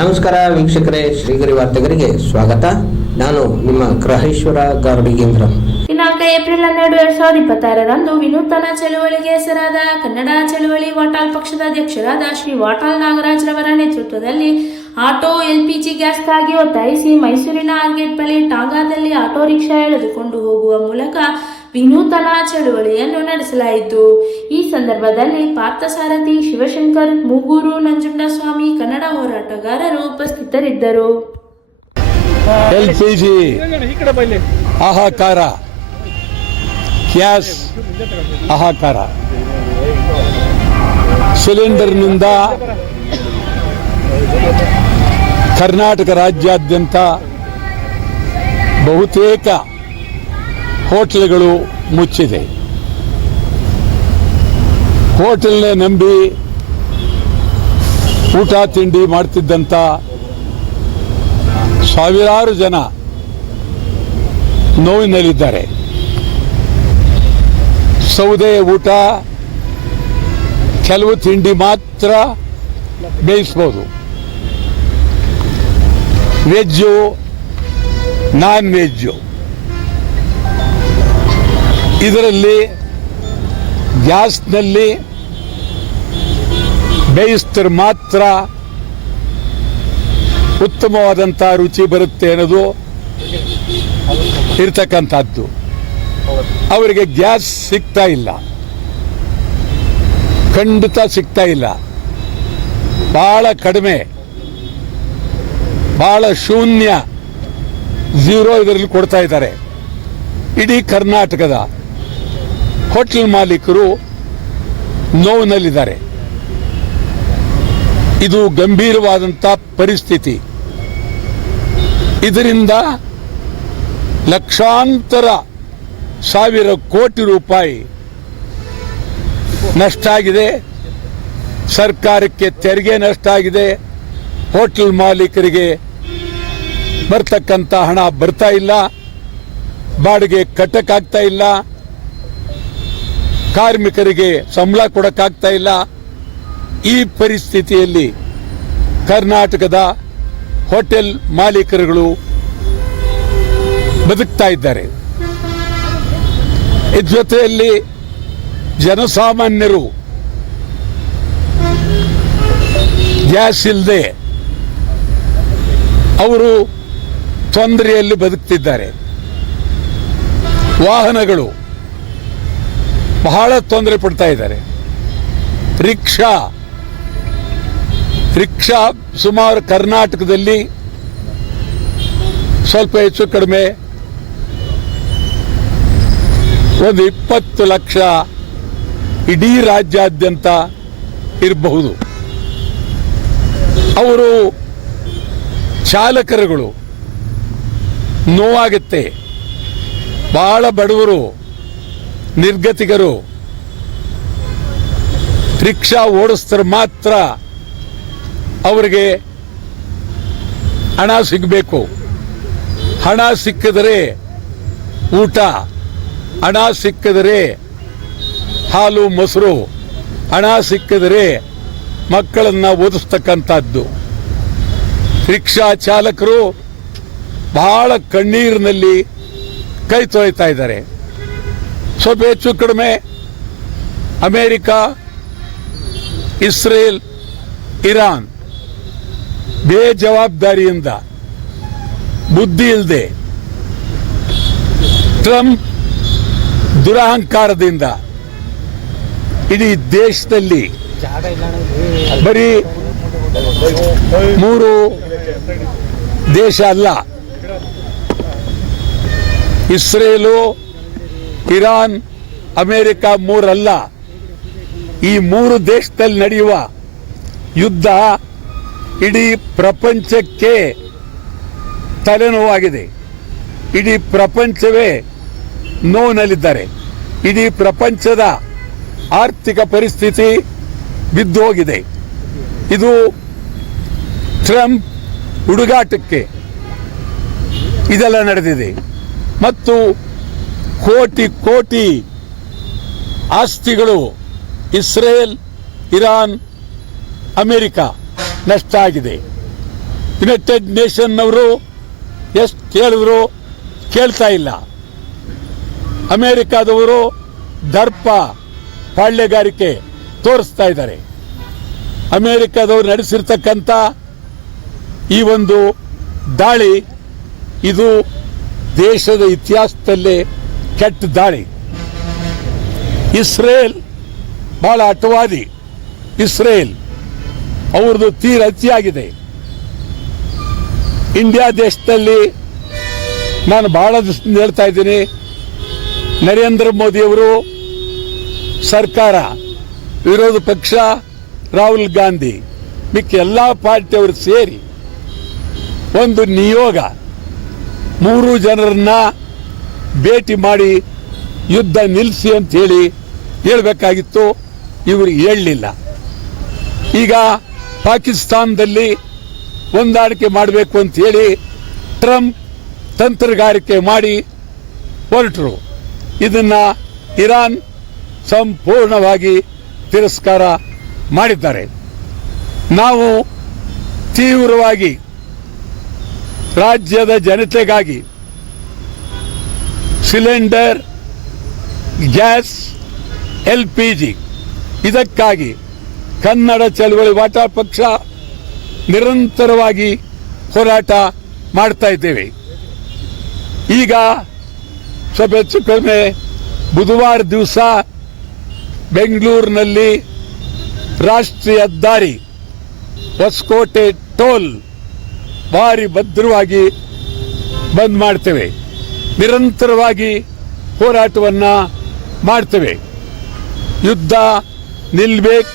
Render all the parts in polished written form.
ನಮಸ್ಕಾರ ವೀಕ್ಷಕರೇ, ಶ್ರೀಗರಿ ವಾರ್ತೆಗರಿಗೆ ಸ್ವಾಗತ. ನಾನು ನಿಮ್ಮ ಗ್ರಹೇಶ್ವರ ಗಾರ್ಡಿಗೇಂದ್ರ. ದಿನಾಂಕ ಏಪ್ರಿಲ್ 12, 2026ರಂದು ವಿನೂತನ ಚಳುವಳಿಗೆ ಹೆಸರಾದ ಕನ್ನಡ ಚಳುವಳಿ ವಾಟಾಳ್ ಪಕ್ಷದ ಅಧ್ಯಕ್ಷರಾದ ಶ್ರೀ ವಾಟಾಳ್ ನಾಗರಾಜ್ ರವರ ನೇತೃತ್ವದಲ್ಲಿ ಆಟೋ ಎಲ್ಪಿಜಿ ಗ್ಯಾಸ್ಗಾಗಿ ಒತ್ತಾಯಿಸಿ ಮೈಸೂರಿನ ಆರ್ಗೇಟ್ ಬಳಿ ಟಾಂಗಾದಲ್ಲಿ ಆಟೋ ರಿಕ್ಷಾ ಎಳೆದುಕೊಂಡು ಹೋಗುವ ಮೂಲಕ ವಿನೂತನ ಚಳುವಳಿಯನ್ನು ನಡೆಸಲಾಯಿತು. ಈ ಸಂದರ್ಭದಲ್ಲಿ ಪಾರ್ಥಸಾರಥಿ, ಶಿವಶಂಕರ್, ಮೂಗೂರು ನಂಜುಂಡಸ್ವಾಮಿ, ಕನ್ನಡ ಹೋರಾಟಗಾರರು ಉಪಸ್ಥಿತರಿದ್ದರು. ಎಲ್ಪಿಜಿ ಹಾಹಾಕಾರ, ಗ್ಯಾಸ್ ಹಾಹಾಕಾರ, ಸಿಲಿಂಡರ್ನಿಂದ ಕರ್ನಾಟಕ ರಾಜ್ಯಾದ್ಯಂತ ಬಹುತೇಕ ಹೋಟೆಲ್ಗಳು ಮುಚ್ಚಿದೆ. ಹೋಟೆಲ್ನೇ ನಂಬಿ ಊಟ ತಿಂಡಿ ಮಾಡ್ತಿದ್ದಂಥ ಸಾವಿರಾರು ಜನ ನೋವಿನಲ್ಲಿದ್ದಾರೆ. ಸೌದೆ ಊಟ, ಕೆಲವು ತಿಂಡಿ ಮಾತ್ರ ಬೇಯಿಸ್ಬೋದು. ವೆಜ್ಜು, ನಾನ್ ವೆಜ್ಜು, ಇದರಲ್ಲಿ ಗ್ಯಾಸ್ನಲ್ಲಿ ಬೇಯಿಸಿದ್ರೆ ಮಾತ್ರ ಉತ್ತಮವಾದಂಥ ರುಚಿ ಬರುತ್ತೆ ಅನ್ನೋದು ಇರ್ತಕ್ಕಂಥದ್ದು. ಅವರಿಗೆ ಗ್ಯಾಸ್ ಸಿಗ್ತಾ ಇಲ್ಲ, ಖಂಡಿತ ಸಿಗ್ತಾ ಇಲ್ಲ. ಬಹಳ ಕಡಿಮೆ, ಬಹಳ ಶೂನ್ಯ, ಝೀರೋ ಇದರಲ್ಲಿ ಕೊಡ್ತಾ ಇದ್ದಾರೆ. ಇಡೀ ಕರ್ನಾಟಕದ ಹೋಟೆಲ್ ಮಾಲೀಕರು ನೋವಿನಲ್ಲಿದ್ದಾರೆ. ಇದು ಗಂಭೀರವಾದಂಥ ಪರಿಸ್ಥಿತಿ. ಇದರಿಂದ ಲಕ್ಷಾಂತರ ಸಾವಿರ ಕೋಟಿ ರೂಪಾಯಿ ನಷ್ಟ ಆಗಿದೆ. ಸರ್ಕಾರಕ್ಕೆ ತೆರಿಗೆ ನಷ್ಟ ಆಗಿದೆ. ಹೋಟೆಲ್ ಮಾಲೀಕರಿಗೆ ಬರ್ತಕ್ಕಂಥ ಹಣ ಬರ್ತಾ ಇಲ್ಲ, ಬಾಡಿಗೆ ಕಟ್ಟಕ್ಕಾಗ್ತಾ ಇಲ್ಲ, ಕಾರ್ಮಿಕರಿಗೆ ಸಂಬಳ ಕೊಡಕ್ಕಾಗ್ತಾ ಇಲ್ಲ. ಈ ಪರಿಸ್ಥಿತಿಯಲ್ಲಿ ಕರ್ನಾಟಕದ ಹೋಟೆಲ್ ಮಾಲೀಕರುಗಳು ಬದುಕ್ತಾ ಇದ್ದಾರೆ. ಇದ್ರ ಜೊತೆಯಲ್ಲಿ ಜನಸಾಮಾನ್ಯರು ಗ್ಯಾಸ್ ಇಲ್ಲದೆ ಅವರು ತೊಂದರೆಯಲ್ಲಿ ಬದುಕ್ತಿದ್ದಾರೆ. ವಾಹನಗಳು ಬಹಳ ತೊಂದರೆ ಪಡ್ತಾ ಇದ್ದಾರೆ. ರಿಕ್ಷಾ ಸುಮಾರು ಕರ್ನಾಟಕದಲ್ಲಿ ಸ್ವಲ್ಪ ಹೆಚ್ಚು ಕಡಿಮೆ ಒಂದು 20 ಲಕ್ಷ ಇಡೀ ರಾಜ್ಯಾದ್ಯಂತ ಇರಬಹುದು. ಅವರು ಚಾಲಕರುಗಳು ನೋವಾಗುತ್ತೆ. ಬಹಳ ಬಡವರು, ನಿರ್ಗತಿಕರು ರಿಕ್ಷಾ ಓಡಿಸಿದ್ರೆ ಮಾತ್ರ ಅವರಿಗೆ ಹಣ ಸಿಗಬೇಕು. ಹಣ ಸಿಕ್ಕಿದರೆ ಊಟ, ಹಣ ಸಿಕ್ಕಿದರೆ ಹಾಲು ಮೊಸರು, ಹಣ ಸಿಕ್ಕಿದರೆ ಮಕ್ಕಳನ್ನು ಓದಿಸ್ತಕ್ಕಂಥದ್ದು. ರಿಕ್ಷಾ ಚಾಲಕರು ಬಹಳ ಕಣ್ಣೀರಿನಲ್ಲಿ ಕೈ ತೊಯ್ತಾ ಇದ್ದಾರೆ. ಸ್ವಲ್ಪ ಹೆಚ್ಚು ಕಡಿಮೆ ಅಮೇರಿಕ, ಇಸ್ರೇಲ್, ಇರಾನ್ ಬೇಜವಾಬ್ದಾರಿಯಿಂದ, ಬುದ್ಧಿ ಇಲ್ಲದೆ, ಟ್ರಂಪ್ ದುರಹಂಕಾರದಿಂದ ಇಡೀ ದೇಶದಲ್ಲಿ ಬರೀ 3 ದೇಶ ಅಲ್ಲ, ಇಸ್ರೇಲು, ಇರಾನ್, ಅಮೇರಿಕ 3 ಅಲ್ಲ, ಈ 3 ದೇಶದಲ್ಲಿ ನಡೆಯುವ ಯುದ್ಧ ಇಡೀ ಪ್ರಪಂಚಕ್ಕೆ ತಲೆನೋವಾಗಿದೆ. ಇಡೀ ಪ್ರಪಂಚವೇ ನೋವಿನಲ್ಲಿದ್ದಾರೆ. ಇಡೀ ಪ್ರಪಂಚದ ಆರ್ಥಿಕ ಪರಿಸ್ಥಿತಿ ಬಿದ್ದು ಹೋಗಿದೆ. ಇದು ಟ್ರಂಪ್ ಹುಡುಗಾಟಕ್ಕೆ ಇದೆಲ್ಲ ನಡೆದಿದೆ. ಮತ್ತು ಕೋಟಿ ಕೋಟಿ ಆಸ್ತಿಗಳು ಇಸ್ರೇಲ್, ಇರಾನ್, ಅಮೆರಿಕ ನಷ್ಟ ಆಗಿದೆ. ಯುನೈಟೆಡ್ ನೇಷನ್ನವರು ಎಷ್ಟು ಕೇಳಿದ್ರು ಕೇಳ್ತಾ ಇಲ್ಲ. ಅಮೆರಿಕಾದವರು ದರ್ಪ ಪಾಳ್ಯಗಾರಿಕೆ ತೋರಿಸ್ತಾ ಇದ್ದಾರೆ. ಅಮೆರಿಕಾದವರು ನಡೆಸಿರ್ತಕ್ಕಂಥ ಈ ಒಂದು ದಾಳಿ ಇದು ದೇಶದ ಇತಿಹಾಸದಲ್ಲೇ ಕೆಟ್ಟ ದಾಳಿ. ಇಸ್ರೇಲ್ ಬಹಳ ಹಠವಾದಿ. ಇಸ್ರೇಲ್ ಅವ್ರದ್ದು ತೀರ ಅತಿಯಾಗಿದೆ. ಇಂಡಿಯಾ ದೇಶದಲ್ಲಿ ನಾನು ಬಹಳ ದಿವಸದಿಂದ ಹೇಳ್ತಾ ಇದ್ದೀನಿ, ನರೇಂದ್ರ ಮೋದಿಯವರು ಸರ್ಕಾರ, ವಿರೋಧ ಪಕ್ಷ ರಾಹುಲ್ ಗಾಂಧಿ, ಮಿಕ್ಕ ಎಲ್ಲ ಪಾರ್ಟಿಯವರು ಸೇರಿ ಒಂದು ನಿಯೋಗ 3 ಜನರನ್ನ ಭೇಟಿ ಮಾಡಿ ಯುದ್ಧ ನಿಲ್ಲಿಸಿ ಅಂತ ಹೇಳಿ ಹೇಳಬೇಕಾಗಿತ್ತು. ಇವರು ಹೇಳಲಿಲ್ಲ. ಈಗ ಪಾಕಿಸ್ತಾನದಲ್ಲಿ ಹೊಂದಾಣಿಕೆ ಮಾಡಬೇಕು ಅಂತ ಹೇಳಿ ಟ್ರಂಪ್ ತಂತ್ರಗಾರಿಕೆ ಮಾಡಿ ಹೊರಟರು. ಇದನ್ನ ಇರಾನ್ ಸಂಪೂರ್ಣವಾಗಿ ತಿರಸ್ಕಾರ ಮಾಡಿದ್ದಾರೆ. ನಾವು ತೀವ್ರವಾಗಿ ರಾಜ್ಯದ ಜನತೆಗಾಗಿ ಸಿಲಿಂಡರ್, ಗ್ಯಾಸ್, LPG ಇದಕ್ಕಾಗಿ ಕನ್ನಡ ಚಳವಳಿ ವಾಟಾಳ್ ಪಕ್ಷ ನಿರಂತರವಾಗಿ ಹೋರಾಟ ಮಾಡ್ತಾ ಇದ್ದೇವೆ. ಈಗ ಸ್ವಲ್ಪ ಹೆಚ್ಚು ಕಡಿಮೆ ಬುಧವಾರ ದಿವಸ ಬೆಂಗಳೂರಿನಲ್ಲಿ ರಾಷ್ಟ್ರೀಯ ಹೆದ್ದಾರಿ ಹೊಸಕೋಟೆ ಟೋಲ್ ಭಾರಿ ಭದ್ರವಾಗಿ ಬಂದ್ ಮಾಡ್ತೇವೆ. ನಿರಂತರವಾಗಿ ಹೋರಾಟವನ್ನ ಮಾಡ್ತೇವೆ. ಯುದ್ಧ ನಿಲ್ಬೇಕು,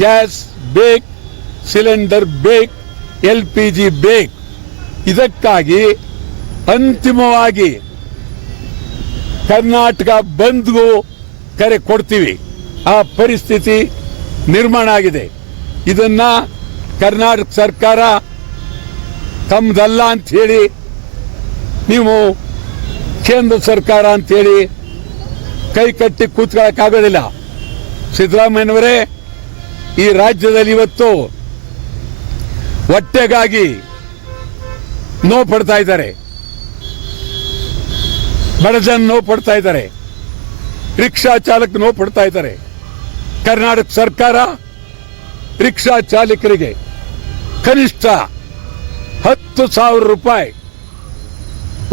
ಗ್ಯಾಸ್ ಬೇಕು, ಸಿಲಿಂಡರ್ ಬೇಕು, LPG ಬೇಕು. ಇದಕ್ಕಾಗಿ ಅಂತಿಮವಾಗಿ ಕರ್ನಾಟಕ ಬಂದ್ಗೂ ಕರೆ ಕೊಡ್ತೀವಿ. ಆ ಪರಿಸ್ಥಿತಿ ನಿರ್ಮಾಣ ಆಗಿದೆ. ಇದನ್ನ ಕರ್ನಾಟಕ ಸರ್ಕಾರ ತಮ್ಮದಲ್ಲ ಅಂತ ಹೇಳಿ, ನೀವು ಕೇಂದ್ರ ಸರ್ಕಾರ ಅಂತ ಹೇಳಿ ಕೈ ಕಟ್ಟಿ ಕೂತ್ಕೊಳ್ಳೋಕ್ಕಾಗೋದಿಲ್ಲ. ಸಿದ್ದರಾಮಯ್ಯನವರೇ ಈ ರಾಜ್ಯದಲ್ಲಿ ಇವತ್ತು ಹೊಟ್ಟೆಗಾಗಿ ನೋವು ಪಡ್ತಾ ಇದ್ದಾರೆ. ಬಡ ಜನ ನೋವು ಪಡ್ತಾ ಇದ್ದಾರೆ. ರಿಕ್ಷಾ ಚಾಲಕ ನೋವು ಪಡ್ತಾ ಇದ್ದಾರೆ. ಕರ್ನಾಟಕ ಸರ್ಕಾರ ರಿಕ್ಷಾ ಚಾಲಕರಿಗೆ ಕನಿಷ್ಠ 10,000 ರೂಪಾಯಿ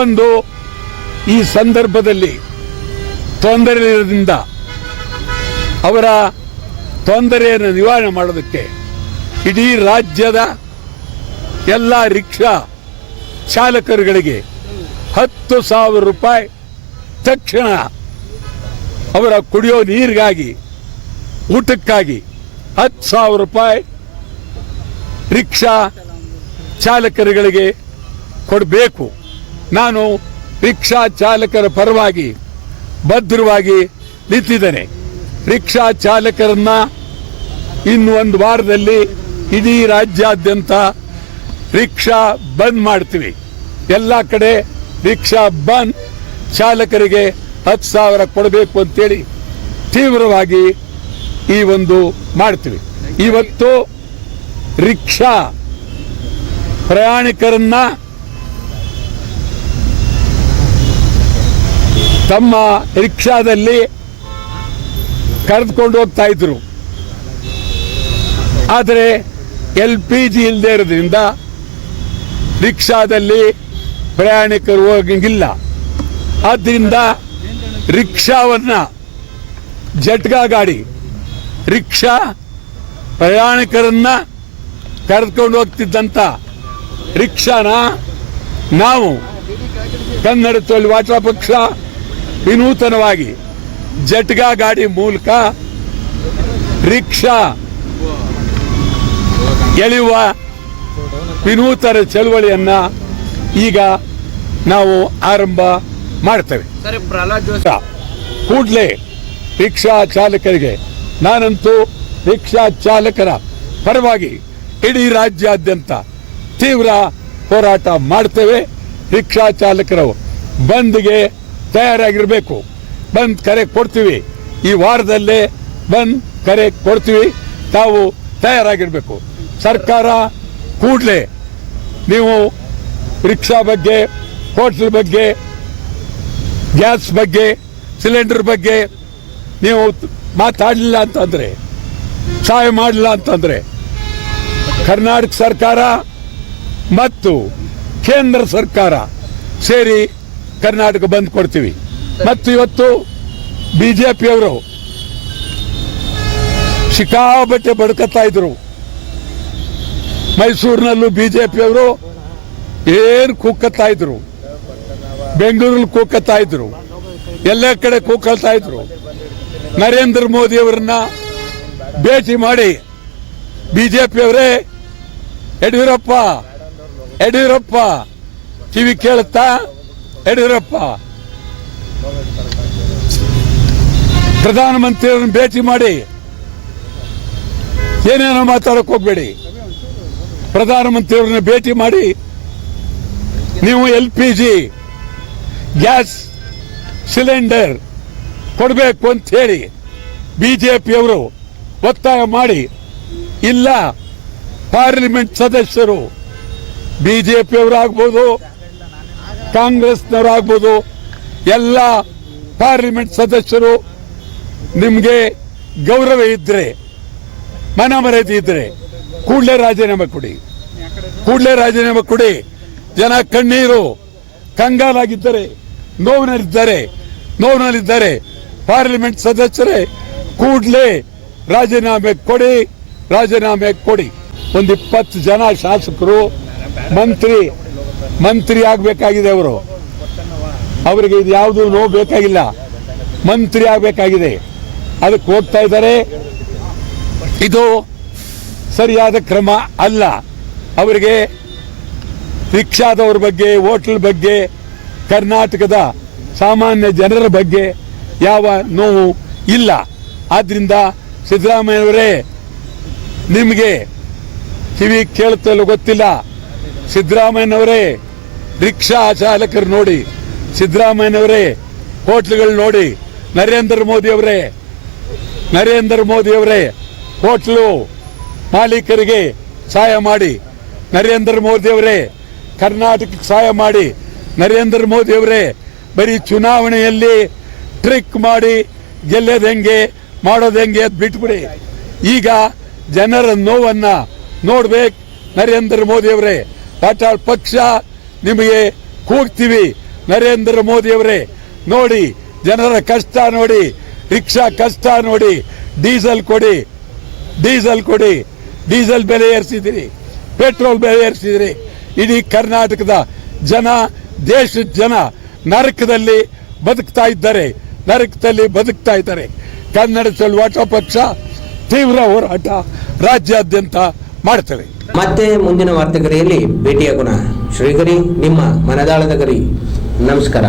ಒಂದು ಈ ಸಂದರ್ಭದಲ್ಲಿ ತೊಂದರೆ ಇರೋದ್ರಿಂದ ಅವರ ತೊಂದರೆಯನ್ನು ನಿವಾರಣೆ ಮಾಡೋದಕ್ಕೆ ಇಡೀ ರಾಜ್ಯದ ಎಲ್ಲ ರಿಕ್ಷಾ ಚಾಲಕರುಗಳಿಗೆ 10,000 ರೂಪಾಯಿ ತಕ್ಷಣ ಅವರ ಕುಡಿಯೋ ನೀರಿಗಾಗಿ, ಊಟಕ್ಕಾಗಿ 10,000 ರೂಪಾಯಿ ರಿಕ್ಷಾ ಚಾಲಕರುಗಳಿಗೆ ಕೊಡಬೇಕು. ನಾನು ರಿಕ್ಷಾ ಚಾಲಕರ ಪರವಾಗಿ ಭದ್ರವಾಗಿ ನಿಂತಿದ್ದೇನೆ. ರಿಕ್ಷಾ ಚಾಲಕರನ್ನ ಇನ್ನು 1 ವಾರದಲ್ಲಿ ಇಡೀ ರಾಜ್ಯಾದ್ಯಂತ ರಿಕ್ಷಾ ಬಂದ್ ಮಾಡ್ತೀವಿ. ಎಲ್ಲ ಕಡೆ ರಿಕ್ಷಾ ಬಂದ್, ಚಾಲಕರಿಗೆ 10,000 ಕೊಡಬೇಕು ಅಂತೇಳಿ ತೀವ್ರವಾಗಿ ಈ ಒಂದು ಮಾಡ್ತೀವಿ. ಇವತ್ತು ರಿಕ್ಷಾ ಪ್ರಯಾಣಿಕರನ್ನ ತಮ್ಮ ರಿಕ್ಷಾದಲ್ಲಿ ಕರೆದುಕೊಂಡು ಹೋಗ್ತಾ ಇದ್ರು. ಆದರೆ LPG ಇಲ್ಲದೆ ಇರೋದ್ರಿಂದ ರಿಕ್ಷಾದಲ್ಲಿ ಪ್ರಯಾಣಿಕರು ಹೋಗಂಗಿಲ್ಲ. ಆದ್ದರಿಂದ ರಿಕ್ಷಾವನ್ನ ಜಟ್ಕಾ ಗಾಡಿ ರಿಕ್ಷಾ ಪ್ರಯಾಣಿಕರನ್ನ ಕರೆದುಕೊಂಡು ಹೋಗ್ತಿದ್ದಂತ ರಿಕ್ಷಾನ ನಾವು ಕನ್ನಡ ಚಳವಳಿ ವಾಟಾಳ್ ಪಕ್ಷ ವಿನೂತನವಾಗಿ ಜಟ್ಕಾ ಗಾಡಿ ಮೂಲಕ ರಿಕ್ಷಾ ಎಳೆಯುವ ವಿನೂತನ ಚಳವಳಿಯನ್ನ ಈಗ ನಾವು ಆರಂಭ ಮಾಡ್ತೇವೆ. ಕೂಡಲೇ ರಿಕ್ಷಾ ಚಾಲಕರಿಗೆ, ನಾನಂತೂ ರಿಕ್ಷಾ ಚಾಲಕರ ಪರವಾಗಿ ಇಡೀ ರಾಜ್ಯಾದ್ಯಂತ ತೀವ್ರ ಹೋರಾಟ ಮಾಡ್ತೇವೆ. ರಿಕ್ಷಾ ಚಾಲಕರು ಬಂದ್ಗೆ ತಯಾರಾಗಿರಬೇಕು. ಬಂದ್ ಕರೆ ಕೊಡ್ತೀವಿ. ಈ ವಾರದಲ್ಲೇ ಬಂದ್ ಕರೆ ಕೊಡ್ತೀವಿ. ತಾವು ತಯಾರಾಗಿರ್ಬೇಕು. ಸರ್ಕಾರ ಕೂಡಲೇ ನೀವು ರಿಕ್ಷಾ ಬಗ್ಗೆ, ಹೋಟ್ಲ್ ಬಗ್ಗೆ, ಗ್ಯಾಸ್ ಬಗ್ಗೆ, ಸಿಲಿಂಡರ್ ಬಗ್ಗೆ ನೀವು ಮಾತಾಡಲಿಲ್ಲ ಅಂತಂದರೆ, ಸಹಾಯ ಮಾಡಲಿಲ್ಲ ಅಂತಂದರೆ ಕರ್ನಾಟಕ ಸರ್ಕಾರ ಮತ್ತು ಕೇಂದ್ರ ಸರ್ಕಾರ ಸೇರಿ ಕರ್ನಾಟಕ ಬಂದ್ ಕೊಡ್ತೀವಿ. ಮತ್ತು ಇವತ್ತು ಬಿಜೆಪಿಯವರು ಸಿಕ್ಕಾಪಟ್ಟೆ ಬಡ್ಕತ್ತಾ ಇದ್ರು. ಮೈಸೂರಿನಲ್ಲೂ ಬಿಜೆಪಿಯವರು ಏನು ಕೂಕತ್ತಾ ಇದ್ರು, ಬೆಂಗಳೂರಲ್ಲಿ ಕೂಕತ್ತಾ ಇದ್ರು, ಎಲ್ಲ ಕಡೆ ಕೂಕತ್ತಾ ಇದ್ರು. ನರೇಂದ್ರ ಮೋದಿ ಅವರನ್ನ ಭೇಟಿ ಮಾಡಿ ಬಿಜೆಪಿಯವರೇ ಯಡಿಯೂರಪ್ಪ ಯಡಿಯೂರಪ್ಪ ಕಿವಿ ಕೇಳುತ್ತಾ, ಯಡಿಯೂರಪ್ಪ ಪ್ರಧಾನಮಂತ್ರಿಯವರನ್ನು ಭೇಟಿ ಮಾಡಿ ಏನೇನೋ ಮಾತಾಡಕ್ ಹೋಗ್ಬೇಡಿ. ಪ್ರಧಾನಮಂತ್ರಿಯವರನ್ನ ಭೇಟಿ ಮಾಡಿ ನೀವು LPG ಗ್ಯಾಸ್ ಸಿಲಿಂಡರ್ ಕೊಡಬೇಕು ಅಂತ ಹೇಳಿ ಬಿಜೆಪಿಯವರು ಒತ್ತಾಯ ಮಾಡಿ, ಇಲ್ಲ ಪಾರ್ಲಿಮೆಂಟ್ ಸದಸ್ಯರು ಬಿಜೆಪಿಯವರಾಗ್ಬೋದು, ಕಾಂಗ್ರೆಸ್ನವರಾಗ್ಬೋದು, ಎಲ್ಲ ಪಾರ್ಲಿಮೆಂಟ್ ಸದಸ್ಯರು ನಿಮಗೆ ಗೌರವ ಇದ್ರೆ, ಮನ ಮರ್ಯಾದೆ ಇದ್ರೆ ಕೂಡಲೇ ರಾಜೀನಾಮೆ ಕೊಡಿ, ಕೂಡಲೇ ರಾಜೀನಾಮೆ ಕೊಡಿ. ಜನ ಕಣ್ಣೀರು ಕಂಗಾಲಾಗಿದ್ದಾರೆ, ನೋವಿನಲ್ಲಿದ್ದಾರೆ. ಪಾರ್ಲಿಮೆಂಟ್ ಸದಸ್ಯರೇ ಕೂಡಲೇ ರಾಜೀನಾಮೆ ಕೊಡಿ. ಒಂದು 20 ಜನ ಶಾಸಕರು ಮಂತ್ರಿ ಆಗಬೇಕಾಗಿದೆ. ಅವರಿಗೆ ಇದು ಯಾವುದು ನೋವು ಬೇಕಾಗಿಲ್ಲ, ಮಂತ್ರಿ ಆಗಬೇಕಾಗಿದೆ. ಅದಕ್ಕೆ ಹೋಗ್ತಾ ಇದ್ದಾರೆ. ಇದು ಸರಿಯಾದ ಕ್ರಮ ಅಲ್ಲ. ಅವರಿಗೆ ರಿಕ್ಷಾದವ್ರ ಬಗ್ಗೆ, ಹೋಟೆಲ್ ಬಗ್ಗೆ, ಕರ್ನಾಟಕದ ಸಾಮಾನ್ಯ ಜನರ ಬಗ್ಗೆ ಯಾವ ನೋವು ಇಲ್ಲ. ಆದ್ರಿಂದ ಸಿದ್ದರಾಮಯ್ಯನವರೇ, ನಿಮಗೆ ಕಿವಿ ಕೇಳುತ್ತಲೂ ಗೊತ್ತಿಲ್ಲ. ಸಿದ್ದರಾಮಯ್ಯನವರೇ, ರಿಕ್ಷಾ ಚಾಲಕರು ನೋಡಿ, ಸಿದ್ದರಾಮಯ್ಯನವರೇ ಹೋಟ್ಲುಗಳು ನೋಡಿ, ನರೇಂದ್ರ ಮೋದಿ ಅವರೇ ಹೋಟ್ಲು ಮಾಲೀಕರಿಗೆ ಸಹಾಯ ಮಾಡಿ, ನರೇಂದ್ರ ಮೋದಿ ಅವರೇ ಕರ್ನಾಟಕಕ್ಕೆ ಸಹಾಯ ಮಾಡಿ. ನರೇಂದ್ರ ಮೋದಿ ಅವರೇ ಬರೀ ಚುನಾವಣೆಯಲ್ಲಿ ಟ್ರಿಕ್ ಮಾಡಿ ಗೆಲ್ಲೋದೆಂಗೆ ಮಾಡೋದೆಂಗೆ ಅಂತ ಬಿಟ್ಬಿಡಿ. ಈಗ ಜನರ ನೋವನ್ನ ನೋಡ್ಬೇಕು. ನರೇಂದ್ರ ಮೋದಿ ಅವರೇ, ಪಾಟಾಳ್ ಪಕ್ಷ ನಿಮಗೆ ಕೂಗ್ತೀವಿ. ನರೇಂದ್ರ ಮೋದಿ ಅವರೇ ನೋಡಿ, ಜನರ ಕಷ್ಟ ನೋಡಿ, ರಿಕ್ಷಾ ಕಷ್ಟ ನೋಡಿ, ಡೀಸೆಲ್ ಕೊಡಿ. ಡೀಸೆಲ್ ಬೆಲೆ ಏರಿಸಿದಿರಿ, ಪೆಟ್ರೋಲ್ ಬೆಲೆ ಏರಿಸಿದಿರಿ. ಇಡೀ ಕರ್ನಾಟಕದ ಜನ, ದೇಶದ ಜನ ನರಕದಲ್ಲಿ ಬದುಕ್ತಾ ಇದ್ದಾರೆ. ಕನ್ನಡ ಚಳವಳಿ ಪಕ್ಷ ತೀವ್ರ ಹೋರಾಟ ರಾಜ್ಯಾದ್ಯಂತ ಮಾಡ್ತೇವೆ. ಮತ್ತೆ ಮುಂದಿನ ವಾರ್ತೆಗರಿಯಲ್ಲಿ ಭೇಟಿಯಾಗೋಣ. ಶ್ರೀಗರಿ, ನಿಮ್ಮ ಮನದಾಳದ ಗರಿ. ನಮಸ್ಕಾರ.